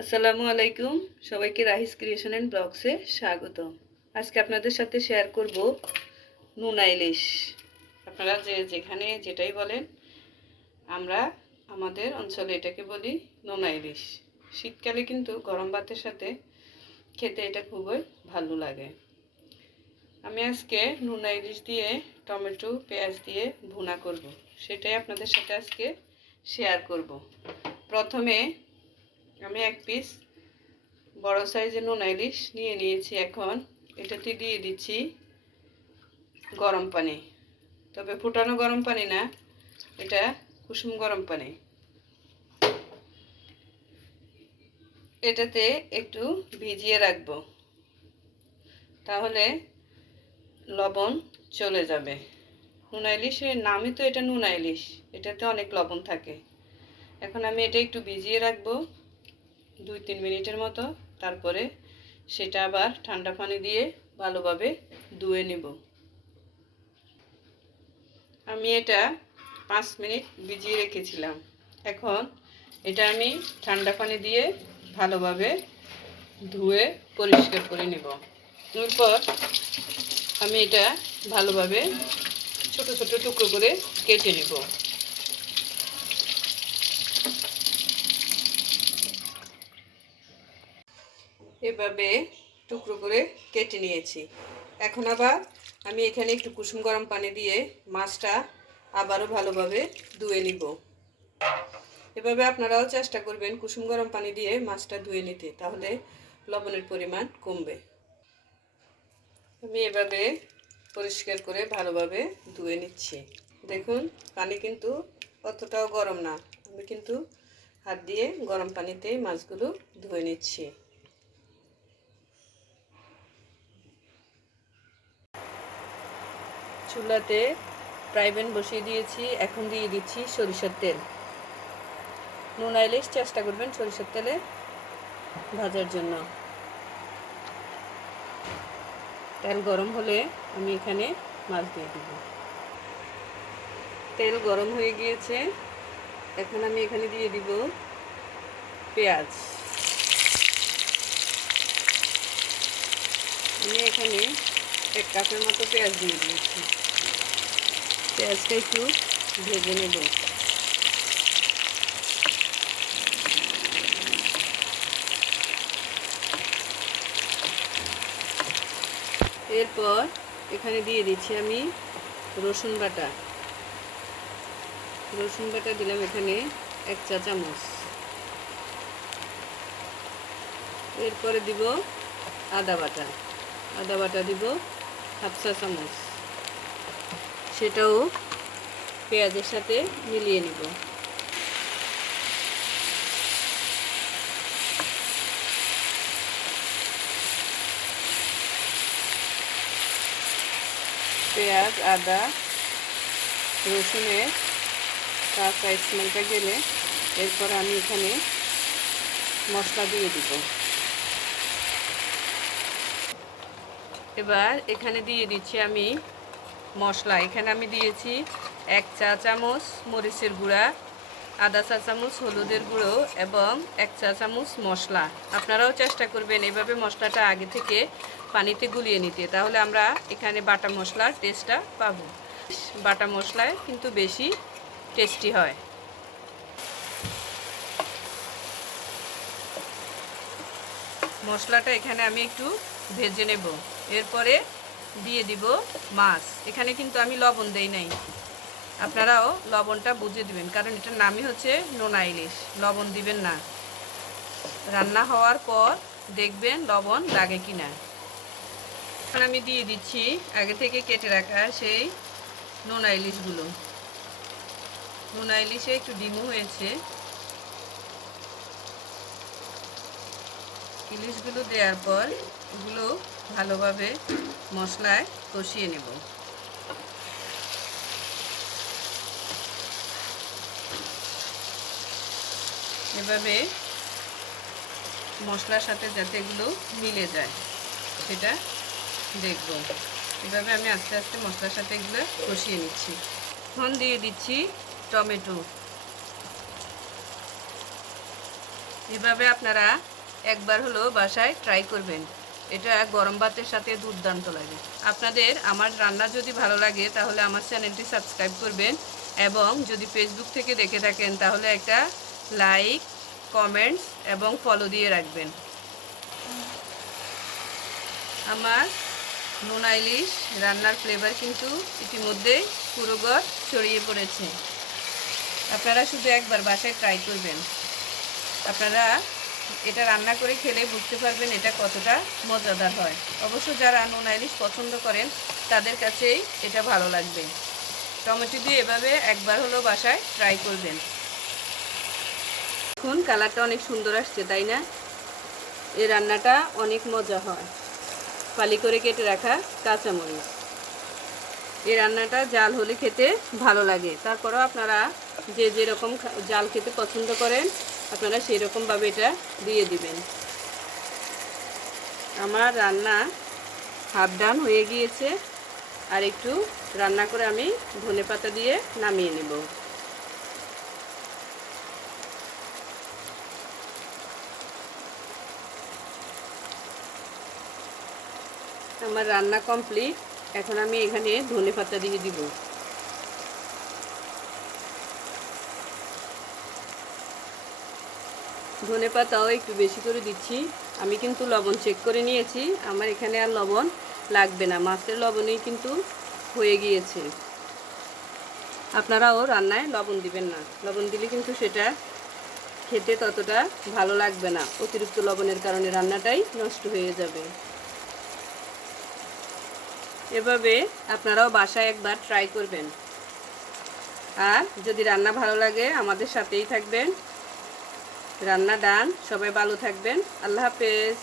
আসসালামু আলাইকুম। সবাইকে রাহিস ক্রিয়েশন এন্ড ব্লগসে স্বাগত। আজকে আপনাদের সাথে শেয়ার করব নোনা ইলিশ। আপনারা যেখানে যেটাই বলেন, আমরা আমাদের অঞ্চলে এটাকে বলি নোনা ইলিশ। শীতকালে কিন্তু গরম ভাতের সাথে খেতে এটা খুবই ভালো লাগে। আমি আজকে নোনা ইলিশ দিয়ে টমেটো পেঁয়াজ দিয়ে ভুনা করব, সেটাই আপনাদের সাথে আজকে শেয়ার করব। প্রথমে আমি এক পিস বড় সাইজের নোনা ইলিশ নিয়ে নিয়েছি। এখন এটাতে দিয়ে দিচ্ছি গরম পানি, তবে ফুটানো গরম পানি না, এটা কুসুম গরম পানি। এটাতে একটু ভিজিয়ে রাখবো, তাহলে লবণ চলে যাবে। নোনা ইলিশের নামই তো এটা নোনা ইলিশ, এটাতে অনেক লবণ থাকে। এখন আমি এটা একটু ভিজিয়ে রাখবো 2-3 মিনিটের মতো। তারপরে সেটা আবার ঠান্ডা পানি দিয়ে ভালোভাবে ধুয়ে নেব। আমি এটা 5 মিনিট ভিজিয়ে রেখেছিলাম। এখন এটা আমি ঠান্ডা পানি দিয়ে ভালোভাবে ধুয়ে পরিষ্কার করে নেব। এরপর আমি এটা ভালোভাবে ছোট ছোট টুকরো করে কেটে নেব। এভাবে টুকরো করে কেটে নিয়েছি। এখন আবার আমি এখানে একটু কুসুম গরম পানি দিয়ে মাছটা আবারও ভালোভাবে ধুয়ে নিব। এভাবে আপনারাও চেষ্টা করবেন কুসুম গরম পানি দিয়ে মাছটা ধুয়ে নিতে, তাহলে লবণের পরিমাণ কমবে। আমি এভাবে পরিষ্কার করে ভালোভাবে ধুয়ে নিচ্ছি। দেখুন, পানি কিন্তু অতটাও গরম না, আমি কিন্তু হাত দিয়ে গরম পানিতে মাছগুলো ধুয়ে নিচ্ছি। চুলাতে ফ্রাই প্যান বসিয়ে দিয়েছি। এখন দিয়ে দিচ্ছি সরিষার তেল। নোনা ইলিশ চেষ্টা করবেন সরিষার তেলে ভাজার জন্য। তেল গরম হলে আমি এখানে মাছ দিয়ে দিব। তেল গরম হয়ে গিয়েছে, এখন আমি এখানে দিয়ে দিব পেঁয়াজ। আমি এখানে 1 কাপের মতো পেঁয়াজ দিয়ে দিয়েছি। পেঁয়াজটা একটু ভেজে নেব। এরপর এখানে দিয়ে দিচ্ছি আমি রসুন বাটা। রসুন বাটা দিলাম এখানে 1 চা চামচ। এরপরে দিব আদা বাটা। আদা বাটা দিব 1/2 চা চামচ। সেটাও পেঁয়াজের সাথে মিলিয়ে নিব। পেঁয়াজ, আদা, রসুনের কাঁচা স্মেলটা গেলে এরপর আমি এখানে মশলা দিয়ে দিব। এবার এখানে দিয়ে দিচ্ছি আমি মশলা। এখানে আমি দিয়েছি 1 চা চামচ মরিচের গুঁড়া, আধা চা চামচ হলুদের গুঁড়ো এবং 1 চা চামচ মশলা। আপনারাও চেষ্টা করবেন এভাবে মশলাটা আগে থেকে পানিতে গুলিয়ে নিতে, তাহলে আমরা এখানে বাটা মশলার টেস্টটা পাবো। বাটা মশলায় কিন্তু বেশি টেস্টি হয়। মশলাটা এখানে আমি একটু ভেজে নেব। এরপরে দিয়ে দিব মাছ। এখানে কিন্তু আমি লবণ দেই নাই, আপনারাও লবণটা বুঝে দিবেন, কারণ এটার নামই হচ্ছে নোনা ইলিশ। লবণ দিবেন না, রান্না হওয়ার পর দেখবেন লবণ লাগে কিনা। এখন আমি দিয়ে দিচ্ছি আগে থেকে কেটে রাখা সেই নোনা ইলিশগুলো। নোনা ইলিশে একটু ডিমও হয়েছে। ইলিশগুলো দেওয়ার পর এগুলো ভালোভাবে মশলায় কষিয়ে নেব। এভাবে মশলার সাথে যাতে এগুলো মিলে যায় সেটা দেখব। এভাবে আমি আস্তে আস্তে মশলার সাথে এগুলো কষিয়ে নিচ্ছি। এখন দিয়ে দিচ্ছি টমেটো। এভাবে আপনারা একবার হলো বাসায় ট্রাই করবেন। এটা গরম ভাতের সাথে দুর্দান্ত লাগে। আপনাদের আমার রান্না যদি ভালো লাগে তাহলে আমার চ্যানেলটি সাবস্ক্রাইব করবেন, এবং যদি ফেসবুক থেকে দেখে থাকেন তাহলে একটা লাইক, কমেন্টস এবং ফলো দিয়ে রাখবেন। আমার নোনা ইলিশ রান্নার ফ্লেভার কিন্তু ইতিমধ্যে পুরো ঘর ছড়িয়ে পড়েছে। আপনারা শুধু একবার বাসায় ট্রাই করবেন। আপনারা এটা রান্না করে খেলে বুঝতে পারবেন এটা কতটা মজাদার হয়। অবশ্য যারা নোনা ইলিশ পছন্দ করেন তাদের কাছেই এটা ভালো লাগবে। টমেটো দিয়ে এভাবে একবার হলো বাসায় ট্রাই করবেন। এখন কালারটা অনেক সুন্দর আসছে, তাই না? এই রান্নাটা অনেক মজা হয়। ফালি করে কেটে রাখা কাঁচামরিচ, এই রান্নাটা জাল হলে খেতে ভালো লাগে। তারপরেও আপনারা যে যেরকম জাল খেতে পছন্দ করেন আপনারা সেই রকমভাবে এটা দিয়ে দিবেন। আমার রান্না হাফ ডান হয়ে গিয়েছে, আর একটু রান্না করে আমি ধনেপাতা দিয়ে নামিয়ে নেব। আমার রান্না কমপ্লিট। এখন আমি এখানে ধনেপাতা দিয়ে দিব। ধনেপাতাও একটু বেশি করে দিচ্ছি। আমি কিন্তু লবণ চেক করে নিয়েছি, আমার এখানে আর লবণ লাগবে না, মাছের লবণেই কিন্তু হয়ে গিয়েছে। আপনারাও রান্নায় লবণ দিবেন না, লবণ দিলে কিন্তু সেটা খেতে ততটা ভালো লাগবে না। অতিরিক্ত লবণের কারণে রান্নাটাই নষ্ট হয়ে যাবে। এভাবে আপনারাও বাসায় একবার ট্রাই করবেন। আর যদি রান্না ভালো লাগে আমাদের সাথেই থাকবেন। রান্না ডান। সবাই ভালো থাকবেন। আল্লাহ হাফেজ।